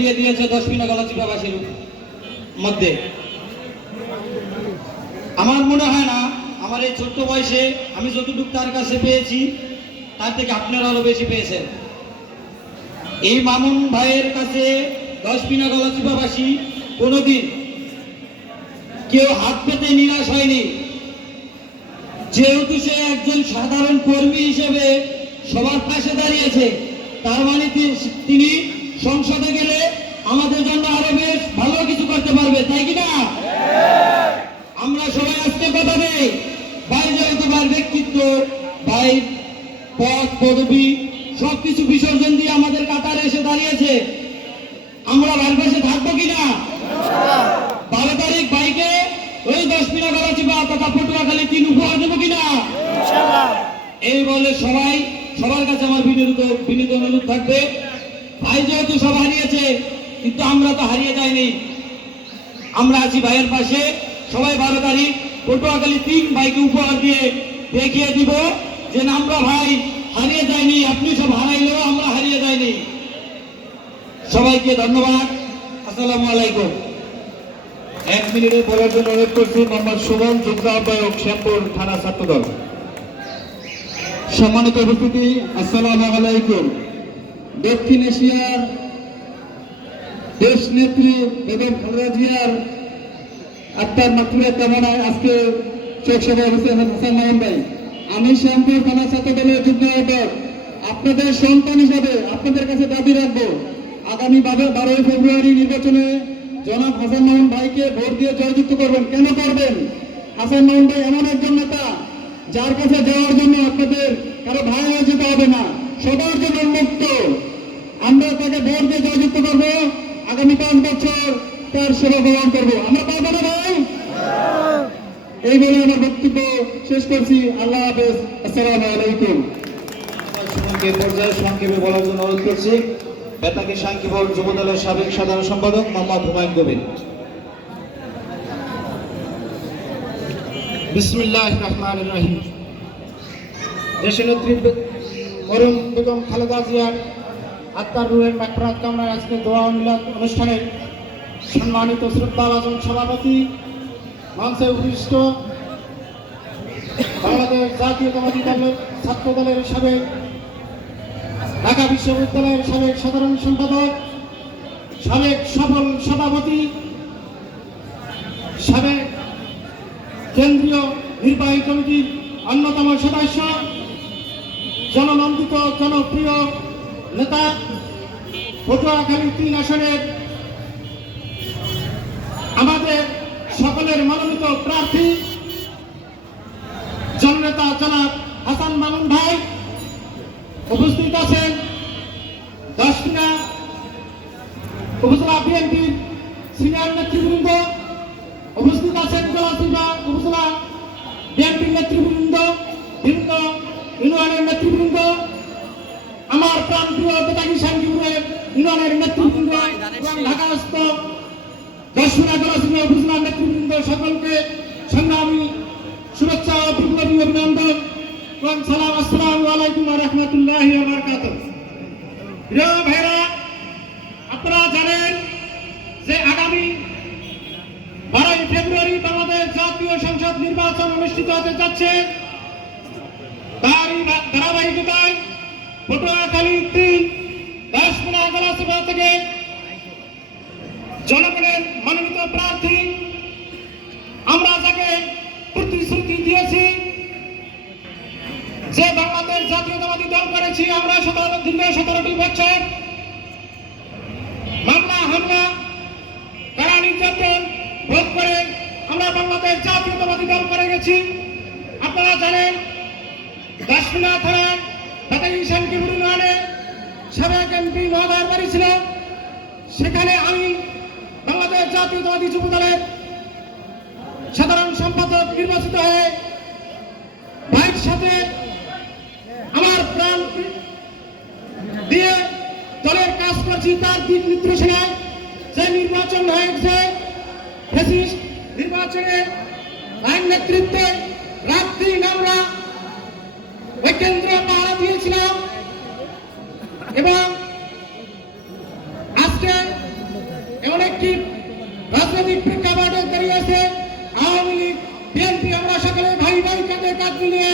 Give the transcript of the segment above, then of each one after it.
দিয়ে দিয়েছে 10 মিনা গলাচিপাবাসীর মধ্যে। আমার মনে হয় না আমার এই ছোট্ট বয়সে আমি যতটুকু তার কাছে পেয়েছি তার থেকে আপনারা আরো বেশি পেয়েছেন। এই মামুন ভাইয়ের কাছে 10 মিনা গলাচিপাবাসী কোনোদিন কেউ হাত পেতে নিরাশ হয়নি। যেহেতু সে একজন সাধারণ কর্মী হিসেবে সবার পাশে দাঁড়িয়েছে, তার মানে তিনি সংসদে গেলে আমাদের জন্য আরো বেশ ভালো কিছু করতে পারবে, তাই কিনা? আমরা সবাই আজকে কথা নেই ভাই, যেহেতু ভাইয়ের ব্যক্তিত্ব, ভাই পদ পদবি সবকিছু বিসর্জন দিয়ে আমাদের কাতারে এসে দাঁড়িয়েছে, আমরা ভাইয়ের পাশে থাকবো কিনা? 12 তারিখ ভাইকে ওই 10 মিনা গলাচিপা তথা পটুয়াখালী 3 উপহার দেবো কিনা? এই বলে সবার কাছে আমার বিনীত অনুরোধ থাকবে, ভাই যেহেতু সব হারিয়েছে কিন্তু আমরা তো হারিয়ে যাইনি, আমরা আছি ভাইয়ের পাশে। সবাই 12 তারিখ পটুয়াখালী 3 ভাইকে উপহার দিয়ে দেখিয়ে দিব যে আমরা ভাই হারিয়ে যাইনি, আপনি সব হারাইলেও আমরা হারিয়ে যাইনি। সবাইকে ধন্যবাদ। আসসালামু আলাইকুম। 1 মিনিটে বলার জন্য অনুরোধ করছি মোহাম্মদ সুমন, যুগ্ম আহ্বায়ক, শ্যামপুর থানা ছাত্রদল। সম্মানিত উপস্থিতি, আসসালামু আলাইকুম। দক্ষিণ এশিয়ার দেশ নেত্রী বেগম খালেদা জিয়ার আত্মার মাতৃকা কামনায় আজকে শোক সভায় হাসান মামুন ভাই, আমি শ্যামপুর থানা ছাত্রদলের যুগ্ম আহ্বায়ক, আপনাদের সন্তান হিসাবে আপনাদের কাছে দাবি রাখবো, আগামী 12 ফেব্রুয়ারি নির্বাচনে জনাব হাসান মামুন ভাইকে ভোট দিয়ে জয়যুক্ত করবেন। কেন করবেন? হাসান মামুন ভাই এমন একজন নেতা যার কাছে যাওয়ার জন্য আপনাদের কারো ভাই হয়ে যেতে হবে না, সবার জন্য মুক্ত। আমরা তাকে ভোট দিয়ে জয়যুক্ত করবো, আগামী 5 বছর তার সেবা গ্রহণ করবো। আমরা পারবো না ভাই? এই বলে আমার বক্তব্য শেষ করছি। আল্লাহ হাফেজ। আসসালামু আলাইকুম। সুমনকে পর্যায়ে সংক্ষেপে বলার জন্য অনুরোধ করছি বেতাকি সাংকিবল যুব দলের সাবেক সাধারণ সম্পাদক মোহাম্মদ হুমায়ুন কবির। বিসমিল্লাহির রহমানির রহিম। দেশনেত্রী মরহুম বেগম খালেদা জিয়ার আত্মার রুহের মাগফিরাত কামনায় আজকে দোয়া ও মিলাদ অনুষ্ঠানের সম্মানিত শ্রদ্ধাভাজন সভাপতি, মঞ্চে উপবিষ্ট বাংলাদেশ জাতীয়তাবাদী দলের ছাত্র দলের সাবেক ঢাকা বিশ্ববিদ্যালয়ের সাবেক সাধারণ সম্পাদক, সাবেক সফল সভাপতি, সাবেক কেন্দ্রীয় নির্বাহী কমিটির অন্যতম সদস্য, জননন্দিত জনপ্রিয় নেতা, পটুয়াখালী 3 আসনের আমাদের সকলের মনোনীত প্রার্থী জননেতা জনাব হাসান মামুন ভাই, উপস্থিত আছেন 10 মিনা উপজেলা বিএনপির সিনিয়র নেতৃবৃন্দ, উপস্থিত আছেন গলাচিপা উপজেলা বিএনপির নেতৃবৃন্দ, বিভিন্ন ইউনিয়নের নেতৃবৃন্দ, আমার প্রাণপ্রিয় বেতাগী সাংকিপুরের ইউনিয়নের নেতৃবৃন্দ এবং ঢাকাস্থ 10 মিনা গলাচিপা উপজেলার নেতৃবৃন্দ, সকলকে সংগ্রামী শুভেচ্ছা ও বিপ্লবী অভিনন্দন এবং সালাম। আসসালামু আলাইকুম ওয়া রাহমাতুল্লাহি ওয়া বারাকাতুহু। প্রিয় ভাইরা, আপনারা জানেন যে আগামী 12 ফেব্রুয়ারি বাংলাদেশ জাতীয় সংসদ নির্বাচন অনুষ্ঠিত হতে যাচ্ছে। তারই ধারাবাহিকতায় পটুয়াখালী 3 10 মিনা গলাচিপা থেকে জনগণের মনোনীত প্রার্থী, আমরা যাকে প্রতিশ্রুতি দিয়েছি যে বাংলাদেশ জাতীয়তাবাদী দল করেছি আমরা দীর্ঘ 17টি বছর, মামলা হামলা কারা নির্যাতন ভোগ করে আমরা বাংলাদেশ জাতীয়তাবাদী দল করে গেছি। আপনারা জানেন 10 মিনা থানার বেতাগী সাংকিপুর ইউনিয়নে সাবেক এমপি মহোদয়ের বাড়ি ছিল, সেখানে আমি বাংলাদেশ জাতীয়তাবাদী যুব দলের সাধারণ সম্পাদক নির্বাচিত হয়ে ভাইয়ের সাথে আমার প্রাণ দিয়ে দলের কাজ করছি। তার দিক নির্দেশনায় যে নির্বাচন হয়েছে, ফ্যাসিস্ট নির্বাচনে ভাইয়ের নেতৃত্বে রাত দিন আমরা ওই কেন্দ্র পাহারা দিয়েছিলাম এবং আজকে রাজনৈতিক প্রেক্ষাপটে দাঁড়িয়েছে আওয়ামী লীগ বিএনপি আমরা সকলে ভাই ভাই কাঁধে কাঁধ মিলিয়ে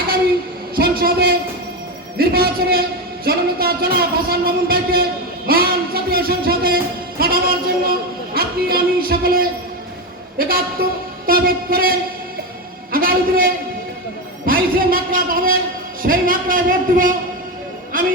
আগামী সংসদে নির্বাচনে জননেতা জনাব হাসান মামুন ভাইকে মহান জাতীয় সংসদে পাঠানোর জন্য আপনি আমি সকলে একাত্মবোধ করে আগামী দিনে 22শে মাত্রা হবে সেই মাত্রায় ভোট দেব। আমি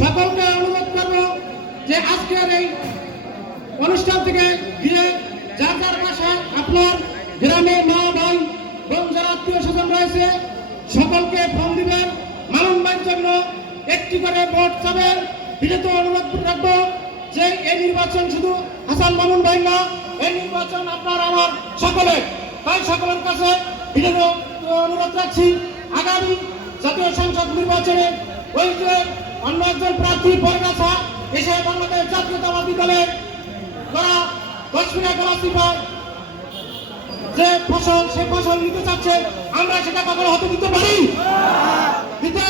সকলকে অনুরোধ করব যে আজকের এই অনুষ্ঠান থেকে গিয়ে যার যার বাসায় আপনার গ্রামে মা ভাই এবং যারা আত্মীয় স্বজন রয়েছে সকলকে ফোন দিবেন, মামুন ভাইয়ের জন্য একটি করে ভোট চাবেন। বিনীত অনুরোধ রাখবো যে এই নির্বাচন শুধু হাসান মামুন ভাই না, এই নির্বাচন আপনার আমার সকলে, তাই সকলের কাছে বিনীত অনুরোধ রাখছি আগামী জাতীয় সংসদ নির্বাচনে ওই যে অন্য একজন প্রার্থী বরগাছা এসে বাংলাদেশ জাতীয়তাবাদী দলের তারা 10 মিনিট গলাচিপায় যে ফসল সে ফসল নিতে চাচ্ছে, আমরা সেটা কখনো হতে দিতে পারি দিতে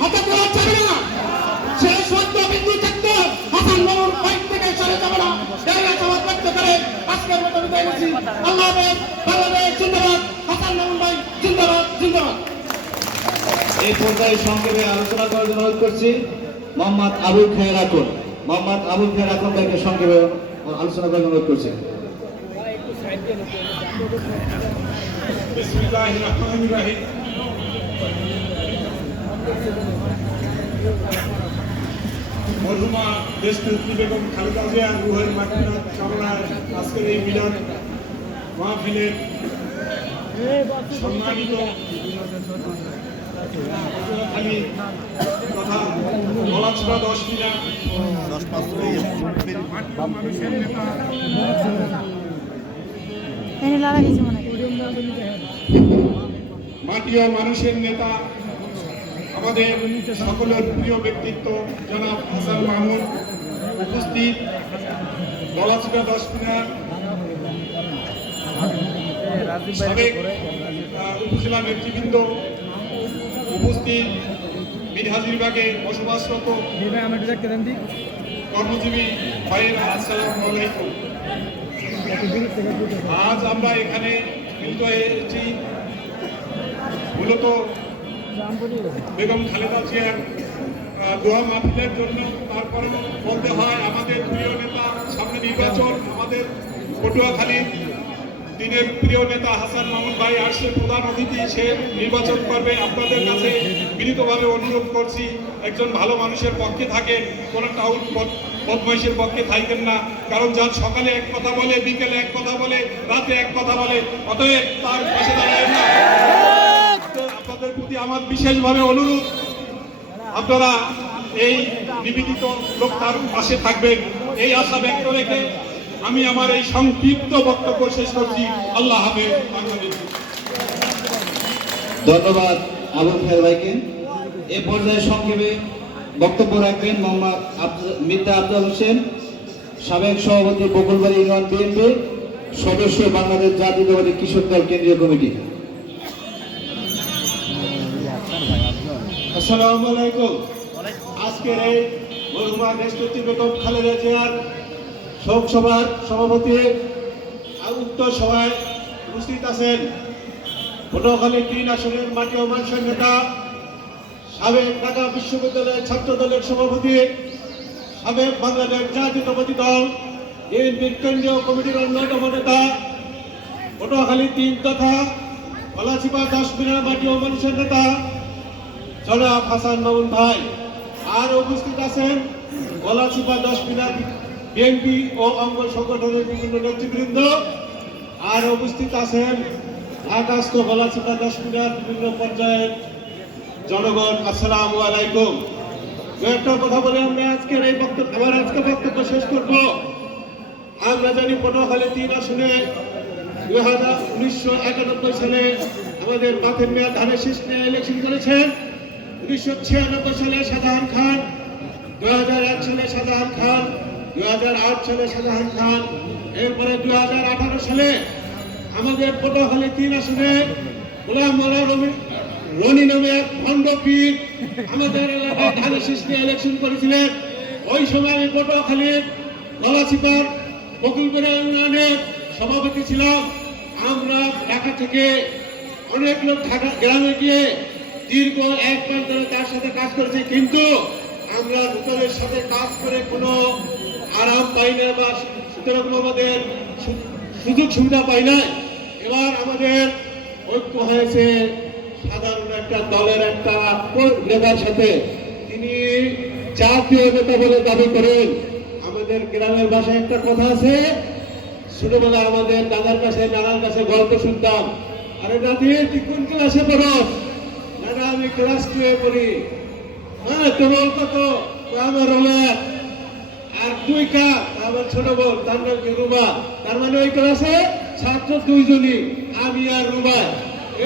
হতে দেওয়া যাবে না। সে সত্য বিন্দু থাকতে হাসান মামুন বাইক থেকে সরে যাবে না। এই আশাবাদ ব্যক্ত করে আজকের মতো বিদায় নিচ্ছি। আল্লাহ হাফেজ। বাংলাদেশ জিন্দাবাদ। হাসান মামুন ভাই জিন্দাবাদ জিন্দাবাদ। এই পর্যায়ে সংক্ষেপে আলোচনা করার জন্য অনুরোধ করছি মোহাম্মদ আবুল খায়ের আকন। মোহাম্মদ আবুল খায়ের আকন ভাইকে সংক্ষেপে আলোচনা করার জন্য অনুরোধ করছি। বিসমিল্লাহির রহমানির রহিম। মরহুমা দেশনেত্রী বেগম খালেদা জিয়ার রুহের মাগফিরাত কামনায় আজকের এই মিলাদ মাহফিলের সম্মানিত খালি কথা গলাচিপা 10 মিনিট মানুষের নেতা মাটি ও মানুষের নেতা আমাদের সকলের প্রিয় ব্যক্তিত্ব জনাব হাসান মামুন উপস্থিত, গলাচিপা 10 মিনিট সাবেক উপজেলা নেতৃবৃন্দ উপস্থিত, মীর হাজিরবাগে বসবাসরত কর্মজীবী ভাইয়েরা, আসসালামু আলাইকুম। আজ আমরা এখানে মিলিত হয়েছি মূলত বেগম খালেদা জিয়ার দোয়া মাহফিলের জন্য। তারপরে বলতে হয় আমাদের প্রিয় নেতা, সামনে নির্বাচন, আমাদের পটুয়াখালীর দিনের প্রিয় নেতা হাসান মামুন ভাই আসছে প্রধান অতিথি, সে নির্বাচন করবে। আপনাদের কাছে বিনীতভাবে অনুরোধ করছি একজন ভালো মানুষের পক্ষে থাকেন, কোনো টাউন বদমাইশের পক্ষে থাকেন না। কারণ যার সকালে এক কথা বলে, বিকেলে এক কথা বলে, রাতে এক কথা বলে, অতএব তার পাশে দাঁড়ায় না। আপনাদের প্রতি আমার বিশেষভাবে অনুরোধ, আপনারা এই নিবেদিত লোকটার পাশে থাকবেন, এই আশা ব্যক্ত রেখে আমি আমার এই সংক্ষিপ্ত বক্তব্য শেষ করছি। আল্লাহ হাফেজ। বাংলাদেশ। ধন্যবাদ আবুল খায়ের ভাইকে। এ পর্যায়ে সংক্ষেপে বক্তব্য রাখবেন মোহাম্মদ মির্জা আফজাল হোসেন, সাবেক সভাপতি বকুলবাড়ি ইউনিয়ন বিএনপি, সদস্য বাংলাদেশ জাতীয়তাবাদী কৃষক দল কেন্দ্রীয় কমিটি। আসসালামু আলাইকুম। আজকের এই মরহুমা দেশনেত্রী বেগম খালেদা জিয়ার শোক সভার সভাপতি উক্ত সভায় উপস্থিত আছেন পটুয়াখালী 3 আসনের মাটি ও মানুষের নেতা, সাবেক ঢাকা বিশ্ববিদ্যালয়ের ছাত্র দলের সভাপতি, সাবেক বাংলাদেশ জাতীয়তাবাদী দল বিএনপির কেন্দ্রীয় কমিটির অন্যতম নেতা, পটুয়াখালী 3 তথা গলাচিপা 10 মিনিট মাটি ও মানুষের নেতা জনাব হাসান মামুন ভাই। আর উপস্থিত আছেন গলাচিপা 10 মিনিট বিএনপি ও অঙ্গ সংগঠনের বিভিন্ন নেতৃবৃন্দ। আর উপস্থিত আছেন ঢাকাস্থ গলাচিপা 10 মিনিট বিভিন্ন পর্যায়ের জনগণ। আসসালামু আলাইকুম। একটা কথা বলে আমরা আজকের এই বক্তব্য বক্তব্য শেষ করব। আমরা জানি পটুয়াখালী 3 আসনে 1991 সালে আমাদের মাথের মেয়া ধানের শীষ নিয়ে ইলেকশন করেছেন। 1996 সালে শাহজাহান খান, 2001 সালে শাহজাহান খান, 2008 সালে শাহজাহান খান, এরপরে 2018 সালে আমাদের পটুয়াখালী 3 আসনে গোলাম মোল্লা রনি নামে এক ভণ্ড পীর আমাদের এলাকায় ধানের শীষ নিয়ে ইলেকশন করেছিলেন। ওই সময় আমি পটুয়াখালীর গলাচিপার বকুলপুরা ইউনিয়নের সভাপতি ছিলাম। আমরা ঢাকা থেকে অনেক লোক ঢাকা গ্রামে গিয়ে দীর্ঘ 1 মাস ধরে তার সাথে কাজ করেছি, কিন্তু আমরা নূতনের সাথে কাজ করে কোনো আরাম পাই না বা সেরকম আমাদের সুযোগ সুবিধা পাই না। এবার আমাদের ঐক্য হয়েছে সাধারণ একটা দলের একটা নেতার সাথে। তিনি জাতীয় নেতা বলে দাবি করেন। আমাদের গ্রামের ভাষায় একটা কথা আছে, ছোটবেলা আমাদের দাদার কাছে নানার কাছে গল্প শুনতাম, আরে দাদি তুই কোন ক্লাসে পড়স? দাদা আমি ক্লাস 2 পড়ি। হ্যাঁ তোমার কত? আমার রোলার। আর তুই কার? আমার ছোট বোন, তার নাম কি রুমা। তার মানে ওই ক্লাসে ছাত্র 2 জনই, আমি আর রুমা।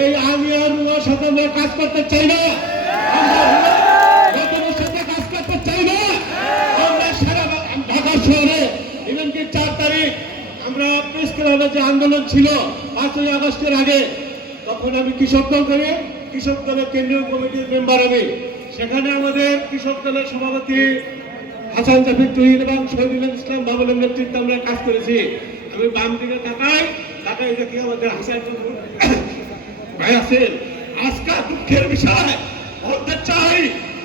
এই আমি আর রুমার সাথে আমরা কাজ করতে চাই না, আমরা নতুনের সাথে কাজ করতে চাই না। আমরা সারা ঢাকা শহরে ইভেনকি 4 তারিখ আমরা প্রেস ক্লাবে যে আন্দোলন ছিল 5ই আগস্টের আগে, তখন আমি কৃষক দল করি, কৃষক দলের কেন্দ্রীয় কমিটির মেম্বার আমি। সেখানে আমাদের কৃষক দলের সভাপতি হাসান জাফির তুহিন এবং শহীদুল ইসলাম বাবুলের নেতৃত্বে আমরা কাজ করেছি। আমি বাম দিকে তাকাই দেখি আমাদের হাসান ভাই আছেন। আজকে দুঃখের বিষয় বলতে চাই,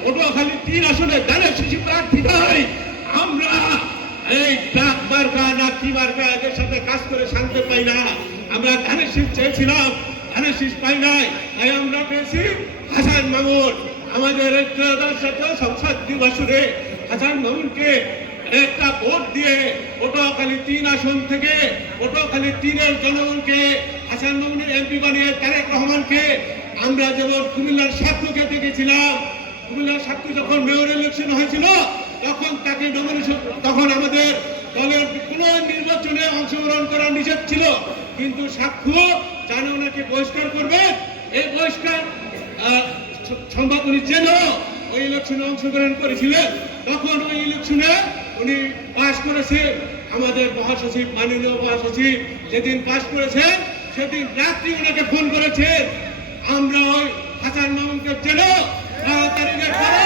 পটুয়াখালী 3 আসনে ধানের শীষ প্রার্থী নাই। আমরা এই ট্রাক মার্কা না কি মার্কা এদের সাথে কাজ করে শান্তি পাই না। আমরা ধানের শীষ চেয়েছিলাম, ধানের শীষ পাই নাই, তাই আমরা পেয়েছি হাসান মামুন। আমাদের ঐক্যতার সাথে সংসদ নির্বাচনে হাসান মামুনকে একটা ভোট দিয়ে পটুয়াখালী 3 আসন থেকে পটুয়াখালী 3-এর জনগণকে হাসান মামুনের এমপি বানিয়ে তারেক রহমানকে আমরা যেমন কুমিল্লার সাতক্ষীরাকে দেখেছিলাম। কুমিল্লার সাতক্ষীরা যখন মেয়র ইলেকশন হয়েছিল তখন তাকে নমিনেশন, তখন আমাদের দলের কোনো নির্বাচনে অংশগ্রহণ করা নিষেধ ছিল, কিন্তু সাক্ষ্য জানে ওনাকে বহিষ্কার করবে। এই বহিষ্কার সংবাদ উনি যেন ওই ইলেকশনে অংশগ্রহণ করেছিলেন, তখন ওই ইলেকশনে উনি পাশ করেছেন। আমাদের মহাসচিব, মাননীয় মহাসচিব যেদিন পাশ করেছেন সেদিন রাত্রি ওনাকে ফোন করেছেন। আমরা ওই হাসান মামুনকে যেন 12 তারিখের পরে